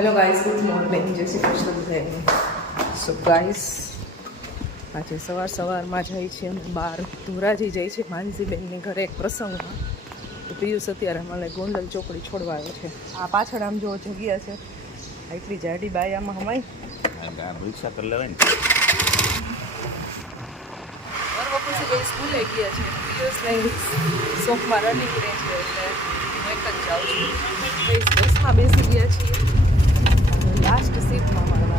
Hello guys good morning જય Shri Krishna so guys આજે સવાર સવારમાં જાય છે અમે બહાર ધોરાજી જાય છે માનસીબેનની ઘરે એક પ્રસંગમાં. તો પિયુષ અત્યારે મને ગોંડલ ચોકડી છોડવા આવ્યો છે. આ પાછળ આમ જો જગ્યા છે. એટલી જાડી આમાં હમાય. રિક્ષા કરી લેવાય ને. સ્કૂલે ગયા છે. પિયુષને શોખમાં રનિંગ રહે છે. એટલે હું એક જ જાઉં છું. બસમાં બેસી ગયા છીએ. લાસ્ટ સીટમાં બધા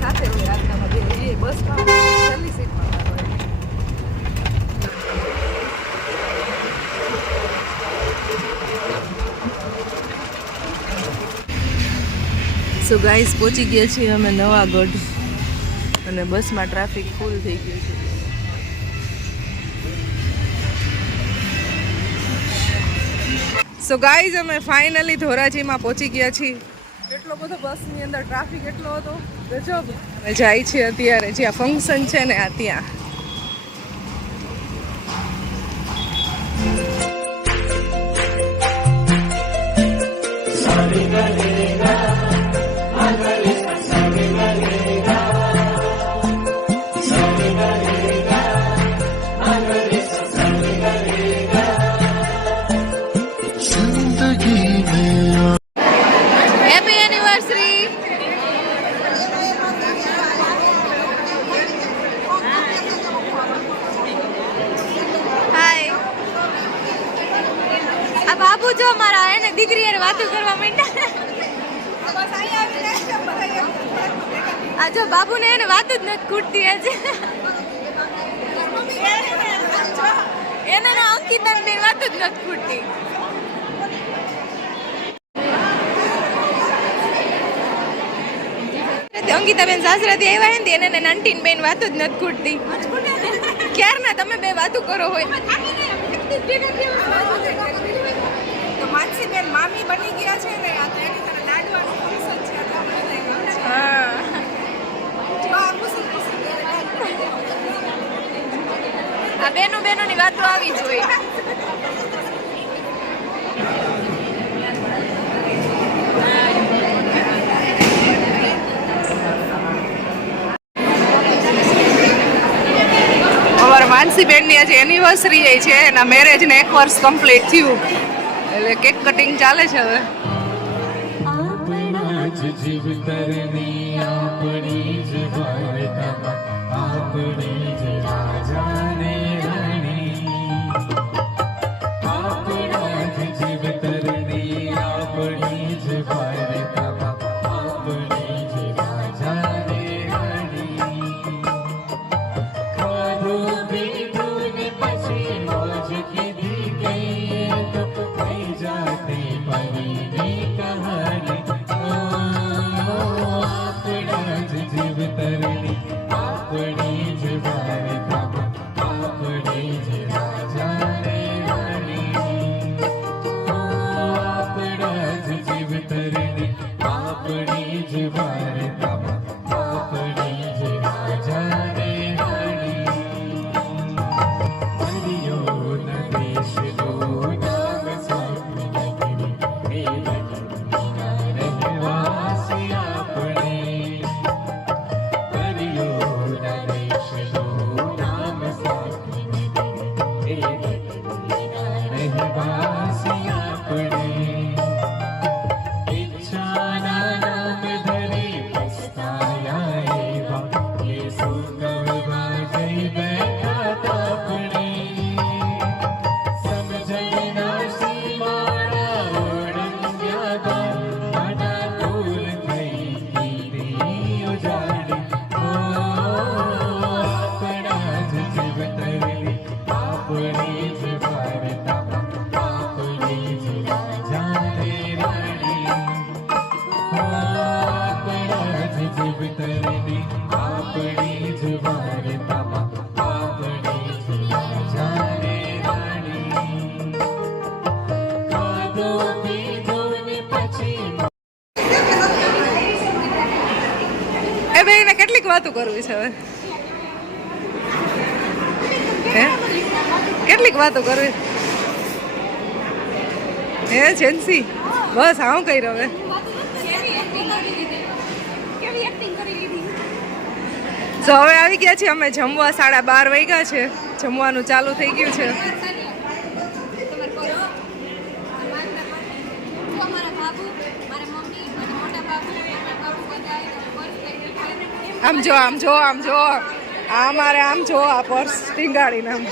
સાથે હોય રાજનામાં બે બસમાં છેલ્લી સીટમાં સો ગાઈસ પહોંચી ગયા છીએ અમે નવાગઢ. અને બસમાં ટ્રાફિક ફૂલ થઈ ગયું છે. સો ગાઈઝ અમે ફાઇનલી ધોરાજીમાં પહોંચી ગયા છીએ. એટલો બધો બસની અંદર ટ્રાફિક એટલો હતો. ગજબ. અમે જાય છે અત્યારે જ્યાં ફંક્શન છે ને આ ત્યાં. એને વાતો કરવા માંડ્યા. આ જો બાબુને એને વાત જ નથી ખૂટતી આજે એને અંકિતા બેન વાત જ નથી ખૂટતી. અંકિતાબેન સાસરાથી આવ્યા ને, એને નાનટીન બેન વાતો જ નથી ખૂટતી. ક્યારના તમે બે વાતો કરો હોય? માનસીબેન મામી બની ગયા છે ને આ તો એની તરફ લાડવાનું ફંક્શન છે તો આપણે બધા ગયા છે. હા જો આ કુસુમ કુસુમ આ બેનો બેનોની વાતો આવી જોઈ માનસીબેનની આજે એનિવર્સરી છે એના મેરેજને એક વર્ષ કમ્પ્લીટ થયું. એટલે કેક કટિંગ ચાલે છે હવે. વાતો કરવી છે હવે. હે? વાતો કરવી? હે, જેન્સી? બસ, આવું કઈ લીધી તો હવે આવી ગયા છીએ અમે. જમવા સાડા બાર વાગ્યા છે. જમવાનું ચાલુ થઈ ગયું છે તમારે કહો અમારા બાબુ મારા મમ્મી મારા મોટા બાબુ મારા બાબુ બધા આમ જો આમ જો આમ જો. આ મારે આમ જો, આ પર્સ ટીંગાડીને આમ.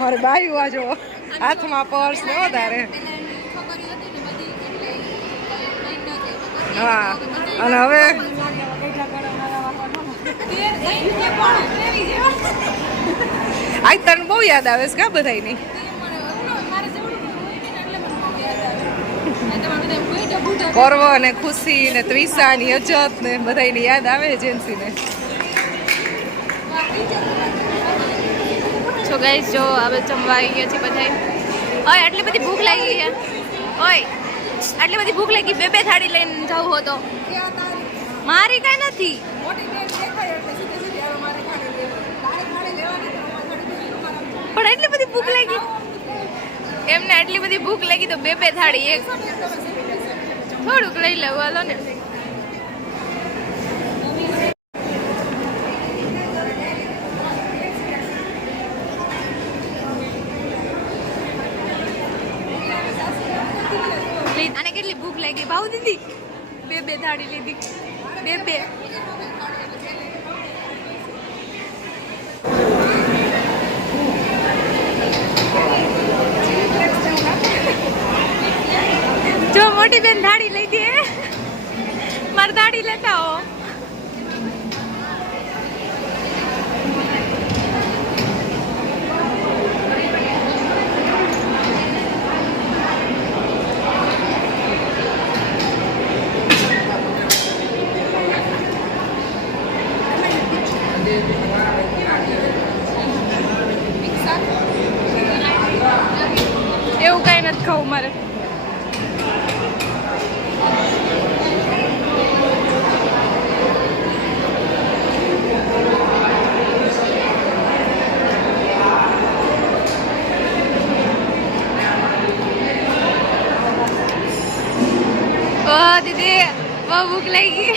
મારે બાયું આ જો, હાથમાં પર્સ ને વધારે. હા, અને હવે આ તને બહુ યાદ આવે છે કા બધાયની? પર્વ અને ખુશી ને ત્રિષા ની અજત ને બધાયની યાદ આવે જેન્સી ને છો ગાઈસ જો હવે જમવા ગયા છે બધાય. ઓય, આટલી બધી ભૂખ લાગી છે. ઓય, આટલી બધી ભૂખ લાગી, બે બે થાળી લઈને જવું હતો મારી કઈ નથી. પણ એટલી બધી ભૂખ લાગી. એમને આટલી બધી ભૂખ લાગી તો બે બે થાળી એક. થોડુંક લઈ લેવું, હાલો ને. કેટલી ભૂખ લાગી? ભાવ દીધી? બે બે થાળી લીધી. બે બે જો મોટી બેન ધાડી લઈ દે. મારી ધાડી લેતા હો એવું કઈ નથી ખાવું મારે ઓ દીદી બહુ ભૂખ લાગી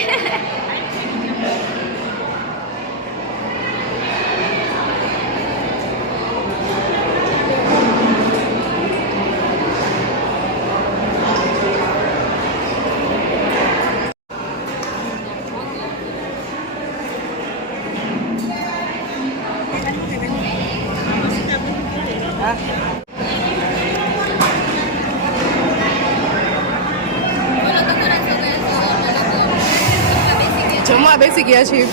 ગયા છીએ.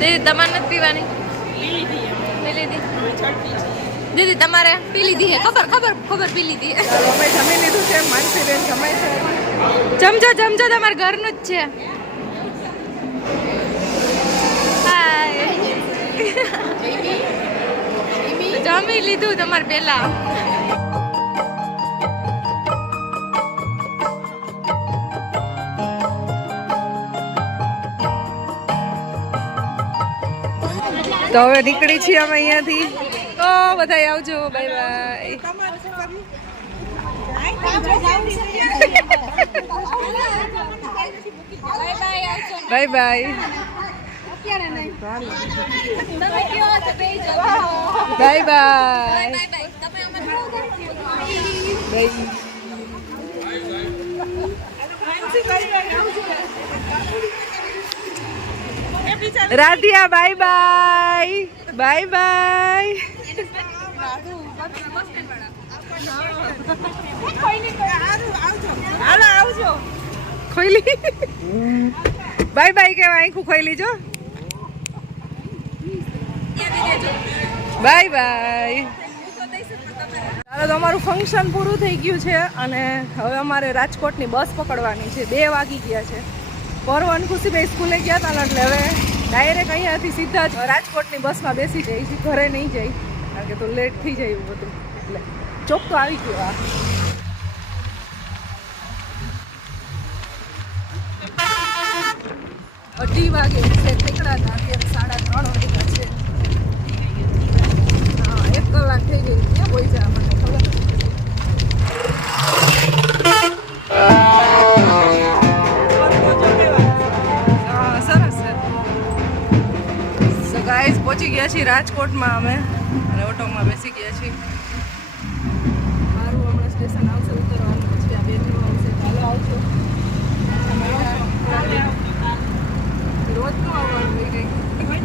દીદી તમારે નથી પીવાની? પી લીધી. દીદી તમારે પી લીધી હે ખબર ખબર ખબર પી લીધી. જમી લીધું છે માનસીબેન જમાય છે. જમજો જમજો તમારે ઘરનું જ છે હાય જમી લીધું તમારે પેલા તો હવે નીકળી છીએ અમે અહીંયાથી. તો બધા આવજો, bye bye. Bye bye. Bye bye. Bye રાધિયા bye by. Bye bye. ખોઈલી bye bye કેવા આખું ખોઈલી જો. બાય બાય ચાલો તો અમારું ફંક્શન પૂરું થઈ ગયું છે અને હવે અમારે રાજકોટની બસ પકડવાની છે. બે વાગી ગયા છે. પરવન ખુશીભાઈ સ્કૂલે ગયા હતા એટલે હવે ડાયરેક્ટ અહીંયાથી સીધા જ રાજકોટની બસમાં બેસી જઈ છે ઘરે નહીં જઈ કારણ કે તો લેટ થઈ જાય એવું બધું એટલે ચોક તો આવી ગયો આ. અઢી વાગે છે ઠેકડા હતા અત્યારે સાડા ત્રણ વાગ્યા છે હા એક કલાક થઈ ગઈ. ક્યાં પહોંચ્યા મને ખબર? નથી. હા, સરસ છે. સો ગાઈઝ પહોંચી ગયા છીએ રાજકોટમાં અમે. અને ઓટોમાં બેસી ગયા છીએ મારું હમણાં સ્ટેશન આવશે ઉતરવાનું પછી આ બેનનું આવશે ચાલો આવજો રોજનું આવવાનું હોય કંઈક રોજ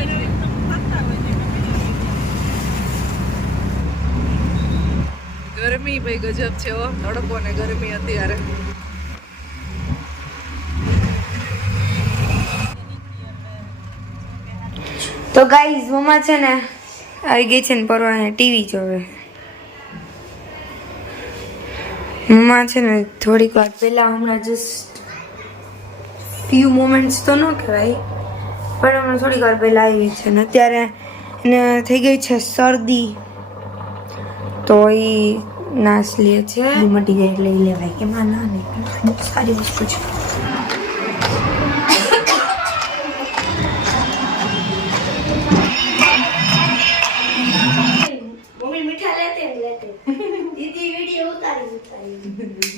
જ ગરમી ભાઈ ગજબ છે તડકો ને ગરમી અત્યારે. તો ગાઈઝ મમ્મા છે ને, આવી ગઈ છે ને પરવાને ટીવી જોવે મમ્મા છે ને થોડીક વાર પહેલા હમણાં જસ્ટ ફ્યુ મોમેન્ટ્સ તો ન કહેવાય, પણ હમણાં થોડીક વાર પહેલાં આવી છે ને અત્યારે એને થઈ ગઈ છે શરદી. તો એ નાશ લે છે. મટી જાય એટલે લેવાય. કે માં ના નહીં બહુ સારી વસ્તુ છે.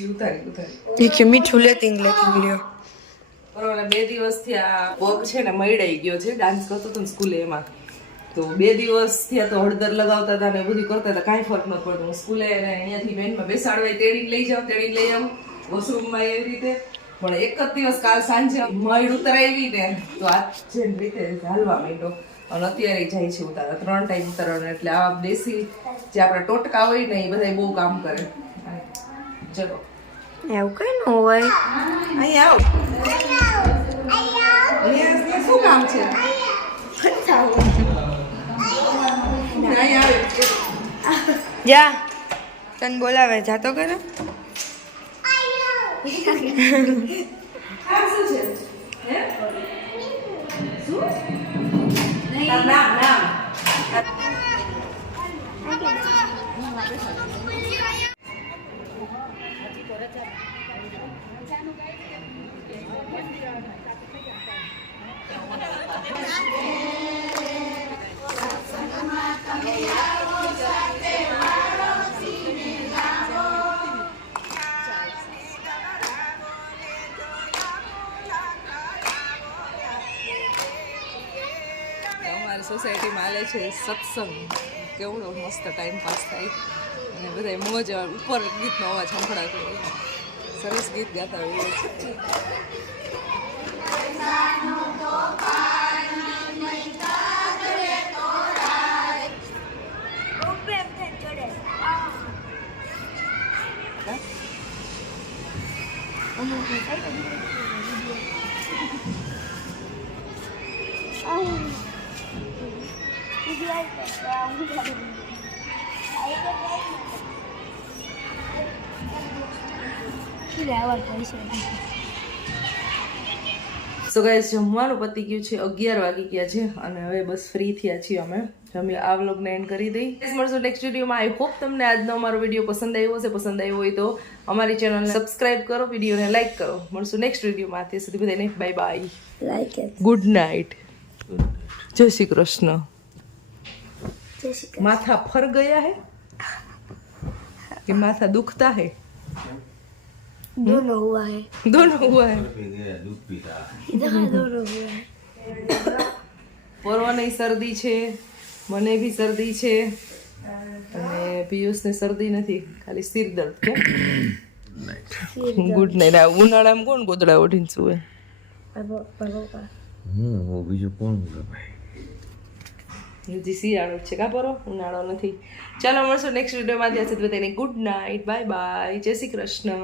ઉતારી ઉતારી. એ કે મીઠું લેતી લેતી લ્યો બરોબર બે દિવસથી આ પગ છે ને મળી ગયો છે. ડાન્સ કરતો હતો ને સ્કૂલે એમાં. તો બે દિવસ થયા તો હળદર લગાવતા હતા ને બધું કરતા હતા. કાંઈ ફરક ન પડતો. હું સ્કૂલે અને અહીંયાથી બેનમાં બેસાડવા તેડી લઈ જાઉં તેડી લઈ આવું. વોશરૂમમાં એવી રીતે. પણ એક જ દિવસ કાલ સાંજે મળ ઉતરાવી ને તો આ જેમ રીતે હાલવા માંડ્યો. અને અત્યારે જાય છે ઉતારવા ત્રણ ટાઈમ ઉતારવાનું. એટલે આ દેશી જે આપણા ટોટકા હોય ને એ બધા બહુ કામ કરે. ચલો. એવું કઈ ન હોય. અહીંયા આવો. શું કામ છે? જા. તને બોલાવે જાતો કરે આ શું સોસાયટીમાં હાલે છે સત્સંગ. કેવડો મસ્ત ટાઈમ પાસ થાય. અને બધા મોજ ઉપર ગીતનો અવાજ સંભળાતો સરસ ગીત ગાતા હોય. છે Cái này. સો ગાઈઝ જમવાનું પતી ગયું છે અગિયાર વાગી ગયા છે અને હવે બસ ફ્રી થયા છીએ અમે. જમી આ વ્લોગને એન્ડ કરી દઈ. મળશું નેક્સ્ટ વિડીયોમાં આઈ હોપ તમને આજનો અમારો વીડિયો પસંદ આવ્યો હશે. પસંદ આવ્યો હોય તો અમારી ચેનલને સબસ્ક્રાઇબ કરો વિડીયોને લાઇક કરો. મળશું નેક્સ્ટ વિડીયોમાં તે સુધી બધાને bye bye like good night જય શ્રી કૃષ્ણ. માથા ફર ગયા હે? કે માથા દુખતા હે? दोनों हुआ है दोनों हुआ है दूध पीता इधर दोनों हुआ है પર્વને શરદી છે મને બી શરદી છે અને પિયુષને શરદી નથી ખાલી સિર દર્દ કે ગુડ નાઇટ આ ઉનાળામાં કોણ ગોદડા ઓઢીને સુવે હું બીજું કોણ ભાઈ હજી શિયાળો છે કા પરો? ઉનાળો નથી. ચાલો મળશું નેક્સ્ટ વિડીયોમાં ત્યાં સુધી બધાને ગુડ નાઇટ બાય બાય જય શ્રી કૃષ્ણ.